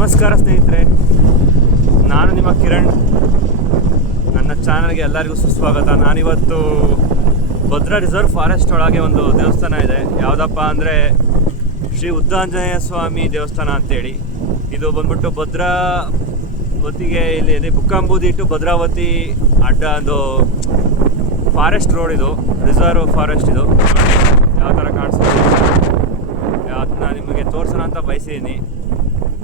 ನಮಸ್ಕಾರ ಸ್ನೇಹಿತರೆ, ನಾನು ನಿಮ್ಮ ಕಿರಣ್. ನನ್ನ ಚಾನಲ್ಗೆ ಎಲ್ಲರಿಗೂ ಸುಸ್ವಾಗತ. ನಾನಿವತ್ತು ಭದ್ರಾ ರಿಸರ್ವ್ ಫಾರೆಸ್ಟ್ ಒಳಗೆ ಒಂದು ದೇವಸ್ಥಾನ ಇದೆ. ಯಾವುದಪ್ಪ ಅಂದರೆ ಶ್ರೀ ಉದ್ದಾಂಜನೇಯ ಸ್ವಾಮಿ ದೇವಸ್ಥಾನ ಅಂತೇಳಿ. ಇದು ಬಂದ್ಬಿಟ್ಟು ಭದ್ರಾವತಿಗೆ ಇಲ್ಲಿ ಬುಕ್ಕಾಂಬೂದಿ ಟು ಭದ್ರಾವತಿ ಅಡ್ಡ ಒಂದು ಫಾರೆಸ್ಟ್ ರೋಡ್. ಇದು ರಿಸರ್ವ್ ಫಾರೆಸ್ಟ್. ಇದು ಯಾವ ಥರ ಕಾಣಿಸ್ಬೋದು ಅದನ್ನ ನಿಮಗೆ ತೋರಿಸೋಣ ಅಂತ ಬಯಸಿದ್ದೀನಿ.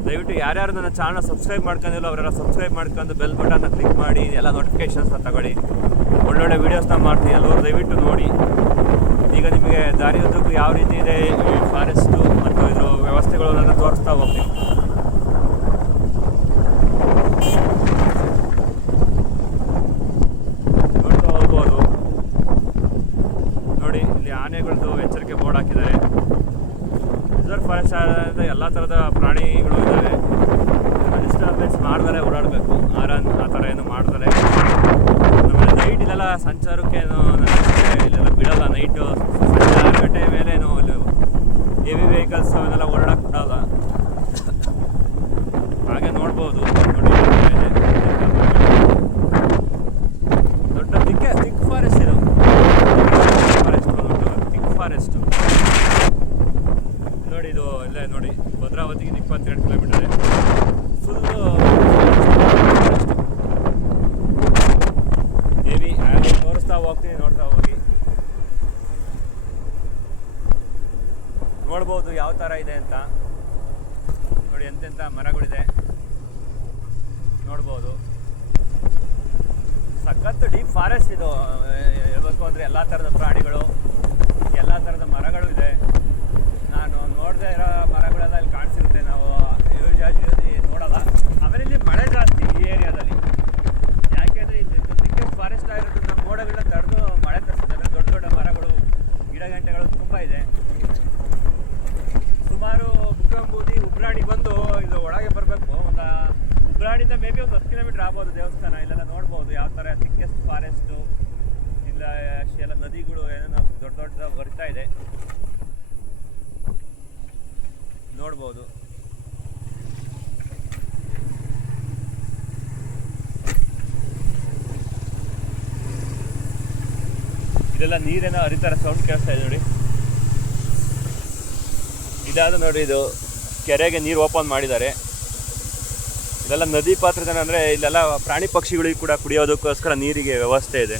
ದಯವಿಟ್ಟು ಯಾರ್ಯಾರು ನನ್ನ ಚಾನಲ್ ಸಬ್ಸ್ಕ್ರೈಬ್ ಮಾಡ್ಕೊಂಡಿಲ್ಲ ಅವರೆಲ್ಲ ಸಬ್ಸ್ಕ್ರೈಬ್ ಮಾಡ್ಕೊಂಡು ಬೆಲ್ ಬಟನ್ನ ಕ್ಲಿಕ್ ಮಾಡಿ ಎಲ್ಲ ನೋಟಿಫಿಕೇಷನ್ಸ್ನ ತಗೊಳ್ಳಿ. ಒಳ್ಳೊಳ್ಳೆ ವೀಡಿಯೋಸ್ನ ಮಾಡ್ತೀನಿ, ಎಲ್ಲರೂ ದಯವಿಟ್ಟು ನೋಡಿ. ಈಗ ನಿಮಗೆ ದಾರಿಯುದ್ದಕ್ಕೂ ಯಾವ ರೀತಿ ಇದೆ ಈ ಫಾರೆಸ್ಟು ಮತ್ತು ಇದ್ರ ವ್ಯವಸ್ಥೆಗಳು ನನ್ನ ತೋರಿಸ್ತಾ ಹೋಗ್ತೀನಿ. ನೋಡ್ತಾ ಹೋಗ್ಬೋದು. ನೋಡಿ, ಇಲ್ಲಿ ಆನೆಗಳದ್ದು ಎಚ್ಚರಿಕೆ ಬೋರ್ಡ್ ಹಾಕಿದ್ದಾರೆ. ರಿಸರ್ವ್ ಫಾರೆಸ್ಟ್ ಆದ ಎಲ್ಲ ಥರದ ಪ್ರಾಣಿಗಳು ಇದ್ದಾವೆ. ಡಿಸ್ಟರ್ಬೆನ್ಸ್ ಮಾಡ್ದಲೇ ಓಡಾಡಬೇಕು, ಆ ಥರ ಏನು ಮಾಡ್ದಲೇ. ಆಮೇಲೆ ನೈಟ್ ಇಲ್ಲೆಲ್ಲ ಸಂಚಾರಕ್ಕೆ ಇಲ್ಲೆಲ್ಲ ಬಿಡೋಲ್ಲ. ನೈಟು ಸಂಜೆ 6 ಗಂಟೆ ಮೇಲೆ ಇಲ್ಲಿ ಹೆವಿ ವೆಹಿಕಲ್ಸ್ ಅವನ್ನೆಲ್ಲ ಓಡಾಡಕ್ಕೆ ಬಿಡೋಲ್ಲ. ಹಾಗೆ ನೋಡ್ಬೋದು. ನೋಡಿ, ದೊಡ್ಡ ಥಿಕ್ ಫಾರೆಸ್ಟ್ ಇದು. ಫಾರೆಸ್ಟ್ ಬಂದ್ಬಿಟ್ಟು ಥಿಕ್ ಫಾರೆಸ್ಟು. ನೋಡಿ, ಇದು ಇಲ್ಲೇ ನೋಡಿ, ಭದ್ರಾವತಿಗೆ 22 ಕಿಲೋಮೀಟರ್. Full heavy. ಹಾಗೆ ತೋರಿಸ್ತಾ ಹೋಗ್ತೀನಿ, ನೋಡ್ತಾ ಹೋಗಿ. ನೋಡ್ಬೋದು ಯಾವ ಥರ ಇದೆ ಅಂತ. ನೋಡಿ, ಎಂತೆಂಥ ಮರಗಳಿದೆ ನೋಡ್ಬೋದು. ಸಖತ್ತು ಡೀಪ್ ಫಾರೆಸ್ಟ್ ಇದು. ಹೇಳ್ಬೇಕು ಅಂದರೆ ಎಲ್ಲ ಥರದ ಪ್ರಾಣಿಗಳು, ಎಲ್ಲ ಥರದ ಮರಗಳು ಇದೆ. ನಾನು ನೋಡದೇ ಇರೋ ಮರಗಳೆಲ್ಲ ಇಲ್ಲಿ ಕಾಣಿಸಿರುತ್ತೆ. ನಾವು ಯೂಶಲಿ ನೋಡೋಲ್ಲ. ಆಮೇಲೆ ಇಲ್ಲಿ ಮಳೆ ಜಾಸ್ತಿ ಈ ಏರಿಯಾದಲ್ಲಿ. ಯಾಕೆಂದರೆ ಇದು ಥಿಕ್ಕೆಸ್ಟ್ ಫಾರೆಸ್ಟ್ ಆಗಿರೋದು ನಮ್ಮ ಮೋಡವೆಲ್ಲ ತಡೆದು ಮಳೆ ತರಿಸುತ್ತೆ. ದೊಡ್ಡ ದೊಡ್ಡ ಮರಗಳು, ಗಿಡ ಗಂಟೆಗಳು ತುಂಬ ಇದೆ. ಸುಮಾರು ಬುಕ್ಕಾಂಬೂದಿ ಉಬ್ರಾಣಿ ಬಂದು ಇದು ಒಳಗೆ ಬರಬೇಕು. ಉಬ್ರಾಣಿಂದ ಮೇ ಬಿ ಒಂದು 10 ಕಿಲೋಮೀಟರ್ ಆಗ್ಬೋದು ದೇವಸ್ಥಾನ. ಇಲ್ಲೆಲ್ಲ ನೋಡ್ಬೋದು ಯಾವ ಥರ ಥಿಕ್ಕೆಸ್ಟ್ ಫಾರೆಸ್ಟು. ಇಲ್ಲ ಎಲ್ಲ ನದಿಗಳು ಏನೇನೋ ದೊಡ್ಡ ದೊಡ್ಡ ಬರ್ತಾ ಇದೆ, ನೋಡ್ಬೋದು. ಇದೆಲ್ಲ ನೀರೇನೋ ಹರಿತಾರ ಸೌಂಡ್ ಕೇಳಿಸ್ತಾ ಇದೆ ನೋಡಿ. ಇದಾದ ನೋಡಿ, ಇದು ಕೆರೆಗೆ ನೀರು ಓಪನ್ ಮಾಡಿದ್ದಾರೆ. ಇದೆಲ್ಲ ನದಿ ಪಾತ್ರದಲ್ಲಿ ಅಂದರೆ ಇಲ್ಲೆಲ್ಲ ಪ್ರಾಣಿ ಪಕ್ಷಿಗಳಿಗೆ ಕೂಡ ಕುಡಿಯೋದಕ್ಕೋಸ್ಕರ ನೀರಿಗೆ ವ್ಯವಸ್ಥೆ ಇದೆ.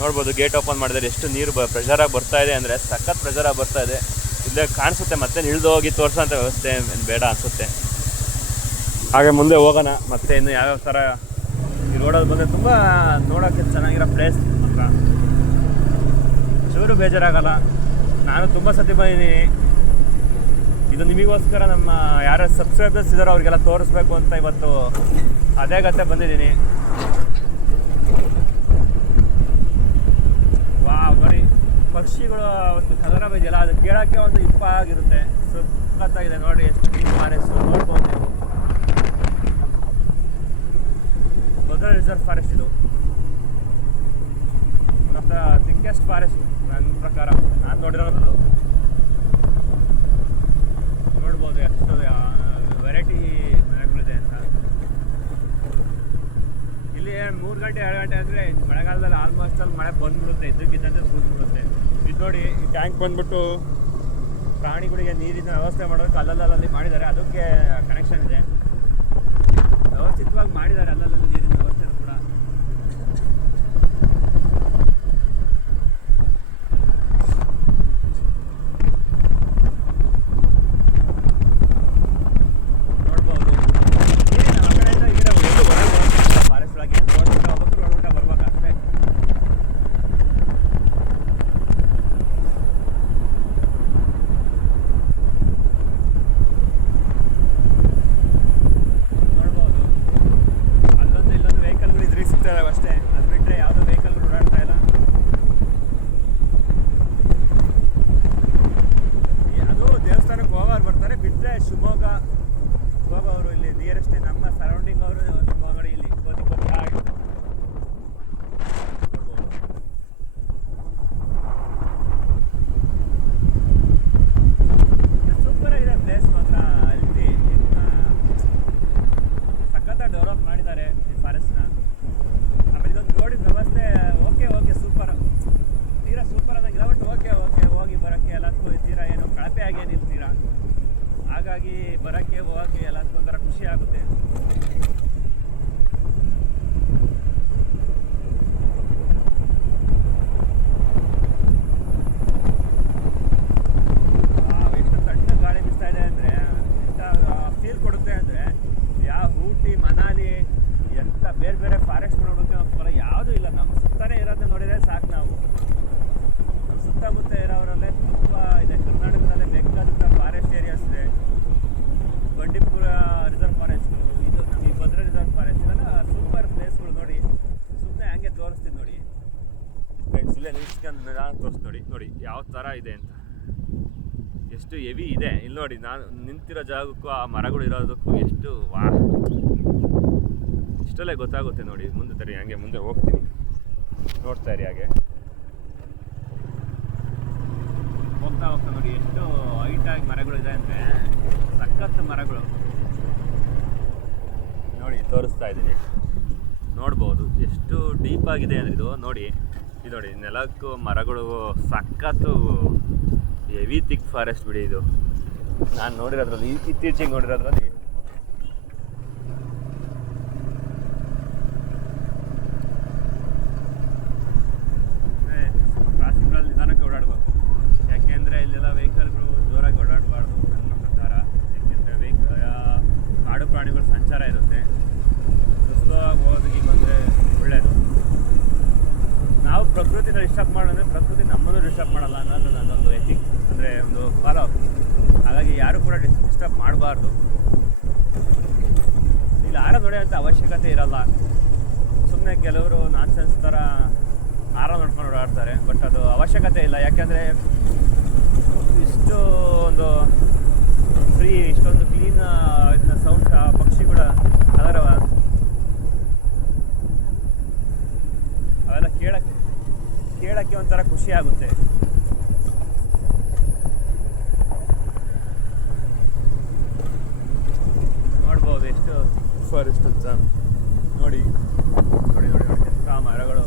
ನೋಡ್ಬೋದು, ಗೇಟ್ ಓಪನ್ ಮಾಡಿದರೆ ಎಷ್ಟು ನೀರು ಪ್ರೆಷರಾಗಿ ಬರ್ತಾ ಇದೆ ಅಂದರೆ ಸಖತ್ ಪ್ರೆಷರಾಗಿ ಬರ್ತಾ ಇದೆ. ಇಲ್ಲೇ ಕಾಣಿಸುತ್ತೆ. ಮತ್ತೆ ಇಳಿದು ಹೋಗಿ ತೋರಿಸೋಂಥ ವ್ಯವಸ್ಥೆ ಬೇಡ ಅನಿಸುತ್ತೆ. ಹಾಗೆ ಮುಂದೆ ಹೋಗೋಣ. ಮತ್ತೆ ಇನ್ನು ಯಾವ್ಯಾವ ಥರ ಈ ರೋಡಲ್ಲಿ ಬಂದರೆ ತುಂಬ ನೋಡೋಕ್ಕೆ ಚೆನ್ನಾಗಿರೋ ಪ್ಲೇಸ್ ಮಾತ್ರ. ಚೂರು ಬೇಜಾರಾಗಲ್ಲ. ನಾನು ತುಂಬ ಸತಿ ಬಂದಿದ್ದೀನಿ. ಇದು ನಿಮಗೋಸ್ಕರ ನಮ್ಮ ಯಾರು ಸಬ್ಸ್ಕ್ರೈಬರ್ಸ್ ಇದ್ದಾರೋ ಅವ್ರಿಗೆಲ್ಲ ತೋರಿಸ್ಬೇಕು ಅಂತ ಇವತ್ತು ಅದೇ ಗತೆ ಬಂದಿದ್ದೀನಿ. ನೋಡಿ, ಪಕ್ಷಿಗಳು ಒಂದು ಕಲರ ಇದೆಯಲ್ಲ, ಅದು ಕೇಳೋಕ್ಕೆ ಒಂದು ಇಪ್ಪ ಆಗಿರುತ್ತೆ. ಸಖತ್ತಾಗಿದೆ ನೋಡಿ. ಎಷ್ಟು ಡೀಪ್ ಫಾರೆಸ್ಟ್ ನೋಡ್ಬೋದು ನೀವು. ಭದ್ರಾ ರಿಸರ್ವ್ ಫಾರೆಸ್ಟ್ ಇದು ಮತ್ತು ಥಿಕ್ಕೆಸ್ಟ್ ಫಾರೆಸ್ಟ್ ನನ್ನ ಪ್ರಕಾರ ನಾನು ನೋಡಿರೋದು. ನೋಡ್ಬೋದು ಎಷ್ಟು ವೆರೈಟಿ ಮರಗಳಿದೆ ಅಂತ. ಇಲ್ಲಿ 3 ಗಂಟೆ 2 ಗಂಟೆ ಅಂದರೆ ಮಳೆಗಾಲದಲ್ಲಿ ಆಲ್ಮೋಸ್ಟ್ ಅಲ್ಲಿ ಮಳೆ ಬಂದ್ಬಿಡುತ್ತೆ, ಇದ್ದಕ್ಕಿದ್ದಂತೆ ಸುರಿದ್ಬಿಡುತ್ತೆ. ಇದು ನೋಡಿ, ಈ ಟ್ಯಾಂಕ್ ಬಂದ್ಬಿಟ್ಟು ಪ್ರಾಣಿಗಳಿಗೆ ನೀರಿನ ವ್ಯವಸ್ಥೆ ಮಾಡೋದಕ್ಕೆ ಅಲ್ಲಲ್ಲಿ ಮಾಡಿದ್ದಾರೆ. ಅದಕ್ಕೆ ಕನೆಕ್ಷನ್ ಇದೆ, ವ್ಯವಸ್ಥಿತವಾಗಿ ಮಾಡಿದ್ದಾರೆ ಅಲ್ಲಲ್ಲಿ ನೀರಿನ ವ್ಯವಸ್ಥೆ ಕೂಡ. ನೋಡ್ಬೋದು, ನೀರಿನ ಹೊರಗಡೆಯಿಂದ ಈ ಕಡೆ ಫಾರೆಸ್ಟ್ ಒಳಗೆ ಏನು ತೋರಿಸ್ಬಿಟ್ಟು ಹೋಗ್ಬೇಕು, ಒಳಗಡೆ ಬರ್ಬೇಕು ಅಷ್ಟೇ. ನೋಡ್ಬೋದು, ಅಲ್ಲೊಂದು ಇಲ್ಲೊಂದು ವೆಹಿಕಲ್ಗಳು ಇದ್ರೆ ಸಿಗ್ತವೆ ಅಷ್ಟೇ. ಅದು ಬಿಟ್ಟರೆ ಯಾವುದೋ ವೆಹಿಕಲ್ಗಳು ಓಡಾಡ್ತಾ ಇಲ್ಲ. ಅದು ದೇವಸ್ಥಾನಕ್ಕೆ ಹೋಗೋರು ಬರ್ತಾರೆ, ಬಿಟ್ಟರೆ ಶಿವಮೊಗ್ಗ ಹೋಗೋರು ಇಲ್ಲಿ ನಿಯರೆಸ್ಟೇ ನಮ್ಮ ಸರೌಂಡಿಂಗ್ ಅವರು ಶಿವಮೊಗ್ಗ ಇಲ್ಲಿ ಕೋತಿ ಹಾಗೆ ನೋಡ್ಬೋದು. ಸೂಪರ್ ಆಗಿದೆ ಪ್ಲೇಸ್ ಮಾತ್ರ. ಅಲ್ಲಿ ಬರೋಕ್ಕೆ ಹೋಗೋಕ್ಕೆ ಎಲ್ಲ ಒಂಥರ ಖುಷಿ ಆಗುತ್ತೆ. ಎಷ್ಟು ತಣ್ಣ ಗಾಳಿ ಬೀಸ್ತಾ ಇದೆ ಅಂದರೆ ಎಂಥ ಫೀಲ್ ಕೊಡುತ್ತೆ ಅಂದರೆ ಯಾವ ಊಟಿ ಮನಾಲಿ ಎಂಥ ಬೇರೆ ಬೇರೆ ಫಾರೆಸ್ಟ್ ನೋಡೋಕ್ಕೆ ಫಲ ಯಾವುದೂ ಇಲ್ಲ. ನಮ್ಮ ಸುತ್ತಾನೇ ಇರೋದನ್ನ ನೋಡಿದರೆ ಸಾಕು. ನಾವು ನಮ್ಮ ಸುತ್ತಮುತ್ತ ಇರೋರಲ್ಲೇ ತುಂಬ ಇದೆ. ಕರ್ನಾಟಕದಲ್ಲೇ ಬೇಕಾದಂಥ ಫಾರೆಸ್ಟ್ ಏರಿಯಾಸ್ ಇದೆ. ಬಂಡೀಪುರ ರಿಸರ್ವ್ ಫಾರೆಸ್ಟು, ಇದು ಈ ಭದ್ರಾ ರಿಸರ್ವ್ ಫಾರೆಸ್ಟ್, ಇವೆಲ್ಲ ಸೂಪರ್ ಪ್ಲೇಸ್ಗಳು. ನೋಡಿ ಸುಮ್ಮನೆ ಹಂಗೆ ತೋರಿಸ್ತೀನಿ ನೋಡಿ ಫ್ರೆಂಡ್ಸ್, ಇಲ್ಲೇ ನಿಲ್ಸ್ಕೊಂಡು ನಾನು ತೋರಿಸ್ತೀನಿ ನೋಡಿ ಯಾವ ಥರ ಇದೆ ಅಂತ. ಎಷ್ಟು ಹೆವಿ ಇದೆ ಇಲ್ಲಿ ನೋಡಿ. ನಾನು ನಿಂತಿರೋ ಜಾಗಕ್ಕೂ ಆ ಮರಗಳು ಇರೋದಕ್ಕೂ ಎಷ್ಟು ಇಷ್ಟಲ್ಲೇ ಗೊತ್ತಾಗುತ್ತೆ ನೋಡಿ. ಮುಂದೆ ತರಿ ಹಂಗೆ ಮುಂದೆ ಹೋಗ್ತೀನಿ, ನೋಡ್ತಾ ಇರಿ. ಹಾಗೆ ಹೋಗ್ತಾ ಹೋಗ್ತಾ ನೋಡಿ ಎಷ್ಟು ಹೈಟಾಗಿ ಮರಗಳು ಇದೆ ಅಂದರೆ ಸಖತ್ ಮರಗಳು ನೋಡಿ. ತೋರಿಸ್ತಾ ಇದ್ದೀನಿ, ನೋಡ್ಬೋದು ಎಷ್ಟು ಡೀಪಾಗಿದೆ ಅಂದರೆ ಇದು ನೋಡಿ. ಇದು ನೋಡಿ ನೆಲಕ್ಕೂ ಮರಗಳು ಸಖತ್ತು ಹೆವಿ ಥಿಕ್ ಫಾರೆಸ್ಟ್ ಬಿಡಿ ಇದು. ನಾನು ನೋಡಿರೋದ್ರಲ್ಲಿ ಇತ್ತೀಚೆಗೆ ನೋಡಿರೋದ್ರಲ್ಲಿ ಕ್ರಾಸಿಂಗ್ಗಳಲ್ಲಿ ನಿಧಾನಕ್ಕೆ ಓಡಾಡ್ಬೇಕು. ಯಾಕೆಂದರೆ ಇಲ್ಲೆಲ್ಲ ವೆಹಿಕಲ್ಗಳು ಜೋರಾಗಿ ಓಡಾಡಬಾರ್ದು ನನ್ನ ಪ್ರಕಾರ. ಯಾಕೆಂದರೆ ಕಾಡು ಪ್ರಾಣಿಗಳ ಸಂಚಾರ ಇರುತ್ತೆ. ಸುಸ್ತವಾಗಿ ಹೋಗಿ ಬಂದರೆ ಒಳ್ಳೆಯದು. ನಾವು ಪ್ರಕೃತಿನ ಡಿಸ್ಟರ್ಬ್ ಮಾಡೋದ್ರೆ ಪ್ರಕೃತಿ ನಮ್ಮನ್ನು ಡಿಸ್ಟರ್ಬ್ ಮಾಡಲ್ಲ ಅನ್ನೋದು ನನ್ನೊಂದು ಎಥಿಕ್, ಅಂದರೆ ಒಂದು ಫಾಲೋ. ಹಾಗಾಗಿ ಯಾರು ಕೂಡ ಡಿಸ್ಟರ್ಬ್ ಮಾಡಬಾರ್ದು. ಇಲ್ಲಿ ಆರ ನೋಡೋಂಥ ಅವಶ್ಯಕತೆ ಇರಲ್ಲ. ಸುಮ್ಮನೆ ಕೆಲವರು ನಾನ್ಸೆನ್ಸ್ ಥರ ಆರ ನೋಡ್ಕೊಂಡು ಓಡಾಡ್ತಾರೆ, ಬಟ್ ಅದು ಅವಶ್ಯಕತೆ ಇಲ್ಲ. ಯಾಕೆಂದರೆ ಇಷ್ಟು ಒಂದು ಫ್ರೀ, ಇಷ್ಟೊಂದು ಕ್ಲೀನ್ ಇದನ್ನ ಸೌಂಡ್ಸ್ ಪಕ್ಷಿಗಳ ಕಲರವ ಅವೆಲ್ಲ ಕೇಳೋಕ್ಕೆ ಒಂಥರ ಖುಷಿ ಆಗುತ್ತೆ. ನೋಡ್ಬೋದು ಎಷ್ಟು ಫಾರೆಸ್ಟ್ ಅಂತ ನೋಡಿ. ನೋಡಿ ನೋಡಿ ನೋಡಿ ಎಷ್ಟು ಮರಗಳು.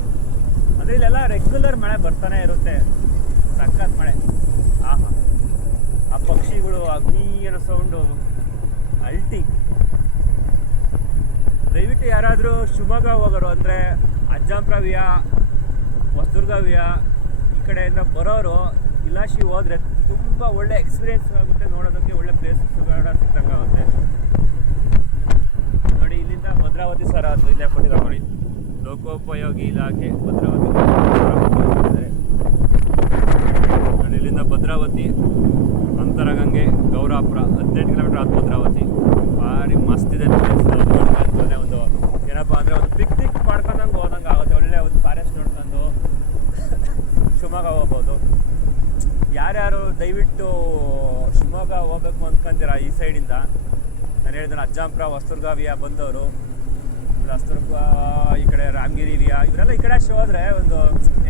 ಅಂದರೆ ಇಲ್ಲೆಲ್ಲ ರೆಗ್ಯುಲರ್ ಮಳೆ ಬರ್ತಾನೆ ಇರುತ್ತೆ, ಸಖತ್ ಮಳೆ. ಆಹಾ, ಆ ಪಕ್ಷಿಗಳು, ಆ ಅನ್ನೋ ಸೌಂಡು ಅಲ್ಟಿ. ದಯವಿಟ್ಟು ಯಾರಾದರೂ ಶಿವಮೊಗ್ಗ ಹೋಗೋರು ಅಂದರೆ ಅಜ್ಜಂಪುರ ವಿಯಾ, ಹೊಸದುರ್ಗ ವಿಯಾ ಈ ಕಡೆಯಿಂದ ಬರೋರು ಇಲಾಶಿ ಹೋದರೆ ತುಂಬ ಒಳ್ಳೆ ಎಕ್ಸ್ಪೀರಿಯೆನ್ಸ್ ಆಗುತ್ತೆ. ನೋಡೋದಕ್ಕೆ ಒಳ್ಳೆ ಪ್ಲೇಸಸ್ಗಳ ಸಿಕ್ಕಂಗಾಗುತ್ತೆ ನೋಡಿ. ಇಲ್ಲಿಂದ ಭದ್ರಾವತಿ ಸರ ಅದು ಇಲ್ಲೇ ಕೊಟ್ಟಿದ್ದಾರೆ ನೋಡಿ. ಲೋಕೋಪಯೋಗಿ ಇಲಾಖೆ ಭದ್ರಾವತಿ ನೋಡಿ. ಇಲ್ಲಿಂದ ಭದ್ರಾವತಿ, ಅಂತರಗಂಗೆ, ಗೌರಾಪುರ 18 ಕಿಲೋಮೀಟರ್ ಆದ ಭದ್ರಾವತಿ. ಭಾರಿ ಮಸ್ತಿದೆ ಪ್ಲೇಸ್. ಒಂದು ಏನಪ್ಪ ಅಂದರೆ ಒಂದು ಪಿಕ್ನಿಕ್ ಮಾಡ್ಕೊಂಡಂಗೆ ಹೋದಂಗೆ ಆಗುತ್ತೆ. ಒಳ್ಳೆ ಒಂದು ಫಾರೆಸ್ಟ್ ನೋಡ್ಕೊಂಡು ಶಿವಮೊಗ್ಗ ಹೋಗ್ಬೋದು. ಯಾರ್ಯಾರು ದಯವಿಟ್ಟು ಶಿವಮೊಗ್ಗ ಹೋಗ್ಬೇಕು ಅಂದ್ಕೊಂತೀರ ಈ ಸೈಡಿಂದ, ನಾನು ಹೇಳಿದ್ರೆ ಅಜ್ಜಂಪುರ, ಹೊಸದುರ್ಗ ವಿಯಾ ಬಂದವರು, ಹೊಸದುರ್ಗ ಈ ಕಡೆ ರಾಮಗಿರಿ ವಿಯಾ ಇವರೆಲ್ಲ ಈ ಕಡೆ ಅಷ್ಟು ಹೋದರೆ ಒಂದು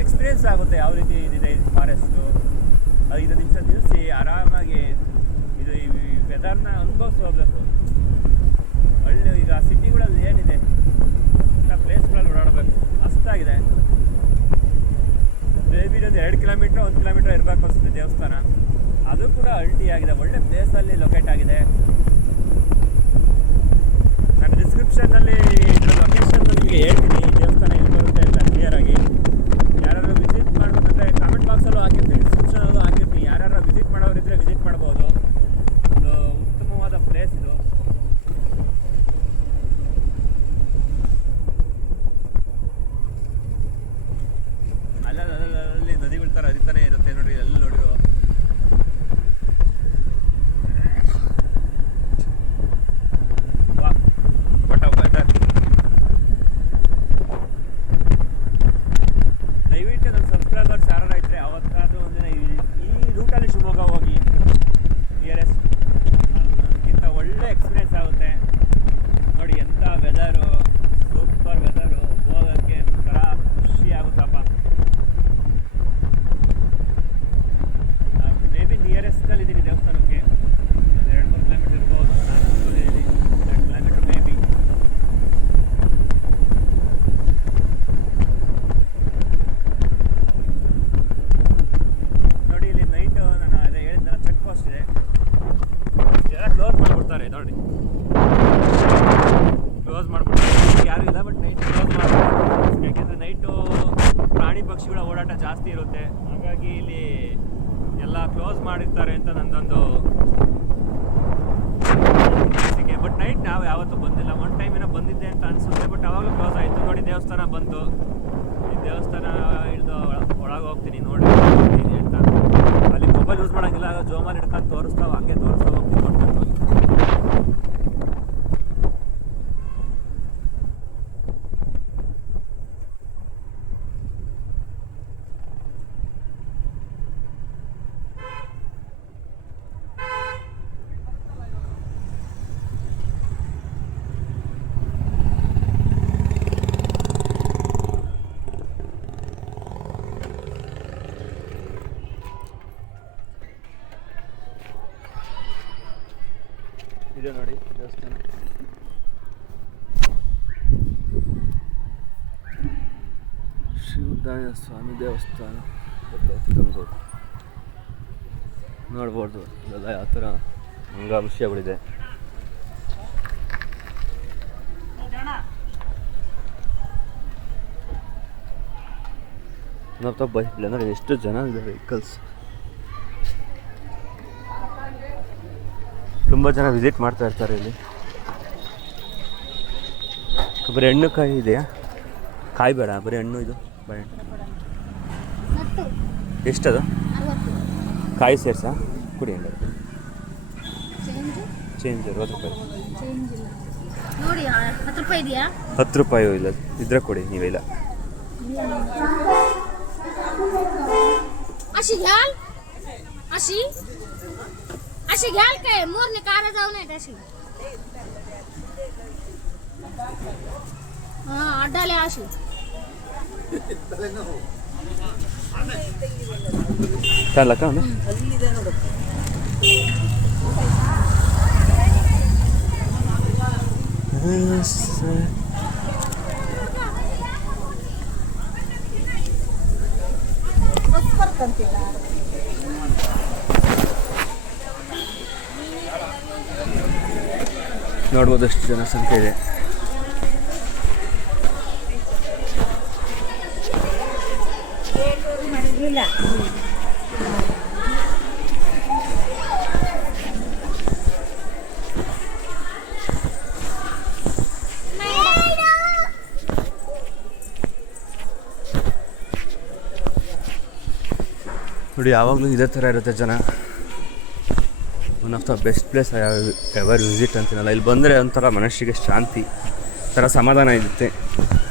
ಎಕ್ಸ್ಪೀರಿಯೆನ್ಸ್ ಆಗುತ್ತೆ ಯಾವ ರೀತಿ ಇದಿದೆ ಈ ಫಾರೆಸ್ಟು. 5 ನಿಮಿಷ ನಿಲ್ಲಿಸಿ ಆರಾಮಾಗಿ ಇದು ಈ ವೆದರ್ನ ಅನುಭವಿಸಿ ಹೋಗ್ಬೇಕು. ಒಳ್ಳೆ ಈಗ ಸಿಟಿಗಳಲ್ಲಿ ಏನಿದೆ ಇಂಥ ಪ್ಲೇಸ್ಗಳಲ್ಲಿ ಓಡಾಡಬೇಕು, ಮಸ್ತಾಗಿದೆ. ಬೇಬಿ ಒಂದು 2 ಕಿಲೋಮೀಟ್ರ್ 1 ಕಿಲೋಮೀಟ್ರ್ ಇರಬೇಕು ಅನಿಸುತ್ತೆ ದೇವಸ್ಥಾನ. ಅದು ಕೂಡ ಅಲ್ಟಿ ಆಗಿದೆ, ಒಳ್ಳೆ ಪ್ಲೇಸಲ್ಲಿ ಲೊಕೇಟ್ ಆಗಿದೆ. ನಾನು ಡಿಸ್ಕ್ರಿಪ್ಷನ್ನಲ್ಲಿ ಇದರ ಲೊಕೇಶನ್ ನಿಮಗೆ ಹೇಳ್ತೀನಿ, ಈ ದೇವಸ್ಥಾನ ಎಲ್ಲಿ ಬರುತ್ತೆ ಅಂತ ಕ್ಲಿಯರಾಗಿ. ಯಾರು ವಿಸಿಟ್ ಮಾಡಬೇಕಂದ್ರೆ ಕಾಮೆಂಟ್ ಬಾಕ್ಸಲ್ಲೂ ಹಾಕಿರ್ತೀನಿ, ಡಿಸ್ಕ್ರಿಪ್ಷನಲ್ಲೂ ಹಾಕಿರ್ತೀನಿ. ಯಾರು ವಿಸಿಟ್ ಮಾಡೋರಿದ್ದರೆ ವಿಸಿಟ್ ಮಾಡ್ಬೋದು. ಒಂದು ಉತ್ತಮವಾದ ಪ್ಲೇಸ್ ಇದು. ಅಲ್ಲಲ್ಲಿ ನದಿಗಳ ಥರ ಹರಿತಾನೆ ಇರುತ್ತೆ ನೋಡಿ, ಎಲ್ಲಿ ನೋಡಿರೋ. What a weather. ಮಾಡ್ತಾರೆ ನೋಡಿ, ಕ್ಲೋಸ್ ಮಾಡ್ಬಿಟ್ಟು ಯಾರು ಇಲ್ಲ, ಬಟ್ ನೈಟ್ ಕ್ಲೋಸ್ ಮಾಡ್ತಾರೆ. ಯಾಕೆಂದರೆ ನೈಟು ಪ್ರಾಣಿ ಪಕ್ಷಿಗಳ ಓಡಾಟ ಜಾಸ್ತಿ ಇರುತ್ತೆ, ಹಾಗಾಗಿ ಇಲ್ಲಿ ಎಲ್ಲ ಕ್ಲೋಸ್ ಮಾಡಿರ್ತಾರೆ ಅಂತ ನಂದೊಂದು ಅನಿಸಿಕೆ. ಬಟ್ ನೈಟ್ ನಾವು ಯಾವತ್ತೂ ಬಂದಿಲ್ಲ. ಒನ್ ಟೈಮ್ ಏನೋ ಬಂದಿದ್ದೆ ಅಂತ ಅನಿಸುತ್ತೆ, ಬಟ್ ಅವಾಗ ಕ್ಲೋಸ್ ಆಯಿತು. ನೋಡಿ ದೇವಸ್ಥಾನ ಬಂತು, ಈ ದೇವಸ್ಥಾನ ಇಳಿದು ಒಳಗೆ ಹೋಗ್ತೀನಿ ನೋಡಿ ಅಂತ. ಅಲ್ಲಿ ಮೊಬೈಲ್ ಯೂಸ್ ಮಾಡೋಂಗಿಲ್ಲ, ಜೋಮಲ್ಲಿ ಹಿಡ್ಕೊಂಡು ತೋರಿಸ್ತಾವ, ಹಂಗೆ ತೋರಿಸ್ತಾವ ಹೋಗ್ಕೊಂಡು. ಇದೆ ನೋಡಿ ದೇವಸ್ಥಾನ. ಶಿವದಾಯ ಸ್ವಾಮಿ ದೇವಸ್ಥಾನ ನೋಡ್ಬೋದು. ಇದೆಲ್ಲ ಯಾವ ಥರ ಅಂಗಾಂಶಗಳಿದೆ. ನಾವು ಬೈಕ್ ಅಂದರೆ ಎಷ್ಟು ಜನ ಇದೆ, ವೆಹಿಕಲ್ಸ್ ತುಂಬ ಜನ ವಿಸಿಟ್ ಮಾಡ್ತಾ ಇರ್ತಾರೆ ಇಲ್ಲಿ. ಬರೀ ಹಣ್ಣು ಕಾಯಿ ಇದೆಯಾ? ಕಾಯಿ ಬೇಡ, ಬರೀ ಹಣ್ಣು. ಇದು ಬಾಳೆಹಣ್ಣು ಎಷ್ಟದು? ಕಾಯಿ ಸೇರ್ಸಾ ಕುಡಿ. ಹಂಗೆ ಚೇಂಜ್ 60 ರೂಪಾಯಿ. 10 ರೂಪಾಯಿ ಇಲ್ಲ ಇದ್ರೆ ಕೊಡಿ, ನೀವಿಲ್ಲ. अशी घ्याल काय मोरने कार जाऊ नये तशी हा अड्डाले अशी चालला का ನೋಡ್ಬೋದು ಎಷ್ಟು ಜನಸಂಖ್ಯೆ ಇದೆ. ನೋಡಿ ಯಾವಾಗಲೂ ಇದೇ ಥರ ಇರುತ್ತೆ ಜನ. One of the best place ever visit ಅಂತೀನಲ್ಲ, ಇಲ್ಲಿ ಬಂದರೆ ಒಂಥರ ಮನಸ್ಸಿಗೆ ಶಾಂತಿ, ಥರ ಸಮಾಧಾನ ಇರುತ್ತೆ.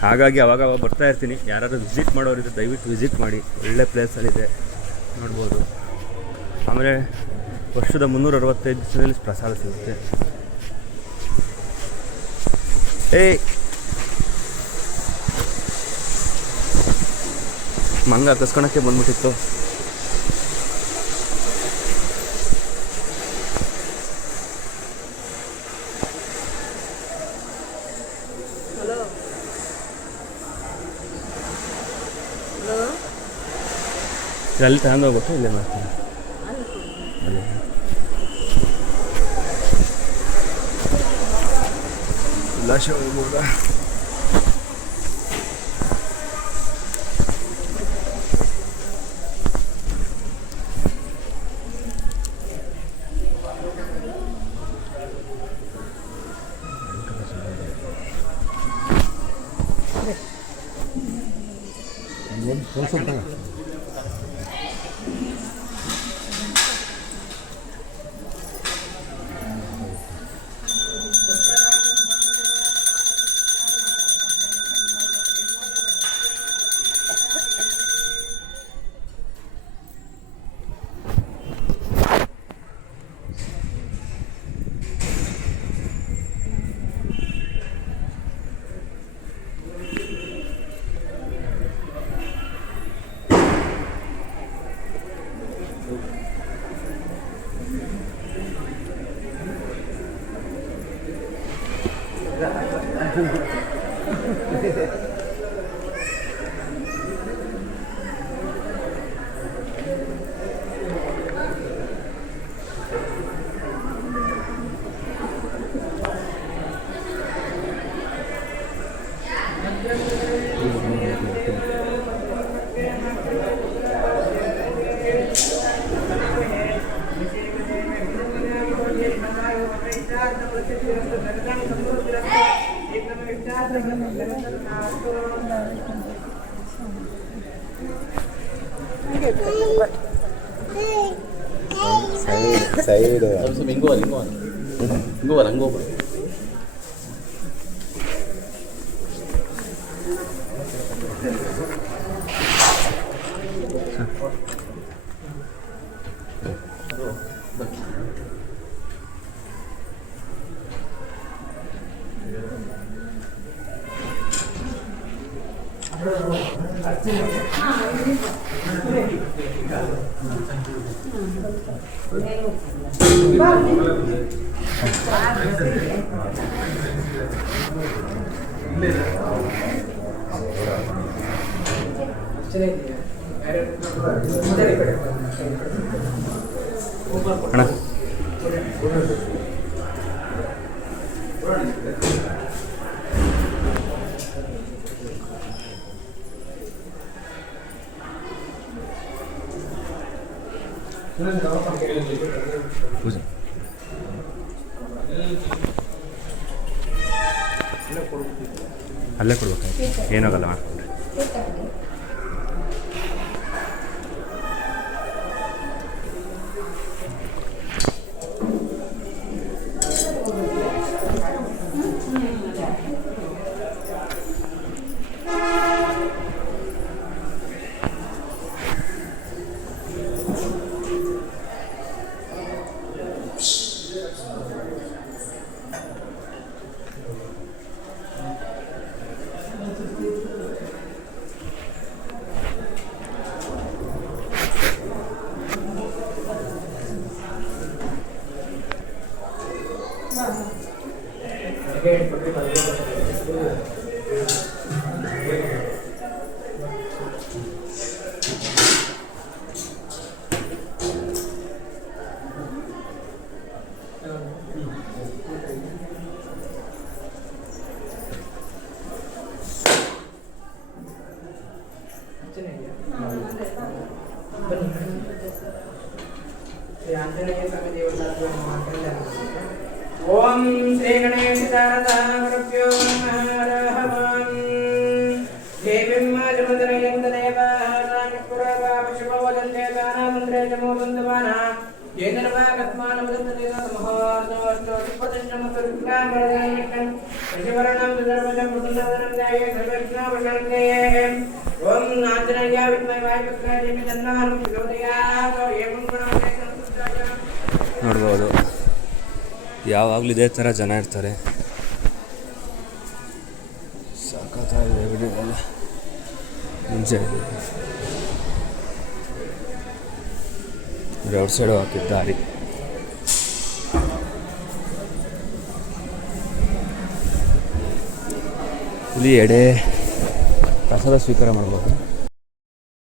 ಹಾಗಾಗಿ ಅವಾಗ ಬರ್ತಾ ಇರ್ತೀನಿ. ಯಾರಾದರೂ ವಿಸಿಟ್ ಮಾಡೋರಿದ್ರೆ ದಯವಿಟ್ಟು ವಿಸಿಟ್ ಮಾಡಿ, ಒಳ್ಳೆ ಪ್ಲೇಸಲ್ಲಿದೆ ನೋಡ್ಬೋದು. ಆಮೇಲೆ ವರ್ಷದ 365 ದಿವಸದಲ್ಲಿ ಪ್ರಸಾದ ಸಿಗುತ್ತೆ. ಮಂಗ ಕಸ್ಕೊಳಕ್ಕೆ ಬಂದ್ಬಿಟ್ಟಿತ್ತು. ಅಲ್ಲಿ ತಗೊಂಡು ಹೋಗ್ಬಿಟ್ಟು ಇಲ್ಲೇ ಮಾಡ್ತೀನಿ. ಉಲ್ಲಾಸ ಹೋಗ್ಬೋದ? ಸೈಡ್ ಸ್ವಲ್ಪ ಹಿಂಗೋವಲ್ಲ ಹಂಗೋಗ್ಬಿಡು. ಅಣ್ಣ ಪೂಜೆ ಅಲ್ಲೇ ಕೊಡ್ಬೇಕಾಯ್ತು, ಏನಾಗಲ್ಲ ಮಾಡ್ಕೊಂಡ್ರೆ. ಓಂ ಶ್ರೀ ಗಣೇಶ ಶಾರದಾ ಗುರುಭ್ಯೋ ನಮಃ. ದೇವಿಂ ಮಾಜಮದನಯಂತ ದೇವಾಶುಭವದಂತೆ ದಾನಮಂತ್ರೇ ಜಮೋದಂದವಾನ ಓಂ ನಾಚನಯ್ಯ ವಿದ್ಮೈ ವಾಯುಪುತ್ರಾಯ ತನ್ನಾಹಂ ಪ್ರಚೋದಯಾತ್. ನೋಡ್ಬೋದು, ಯಾವಾಗಲೂ ಇದೇ ಥರ ಜನ ಇರ್ತಾರೆ. ಸಾಕಾಗಿದೆ ಬಿಡಿಲ್ಲ ಮುಂಚೆ ಔಟ್ ಸೈಡು ಹಾಕಿದ್ದ ದಾರಿ. ಇಲ್ಲಿ ಎಡೆ ಪ್ರಸಾದ ಸ್ವೀಕಾರ ಮಾಡ್ಬೋದು.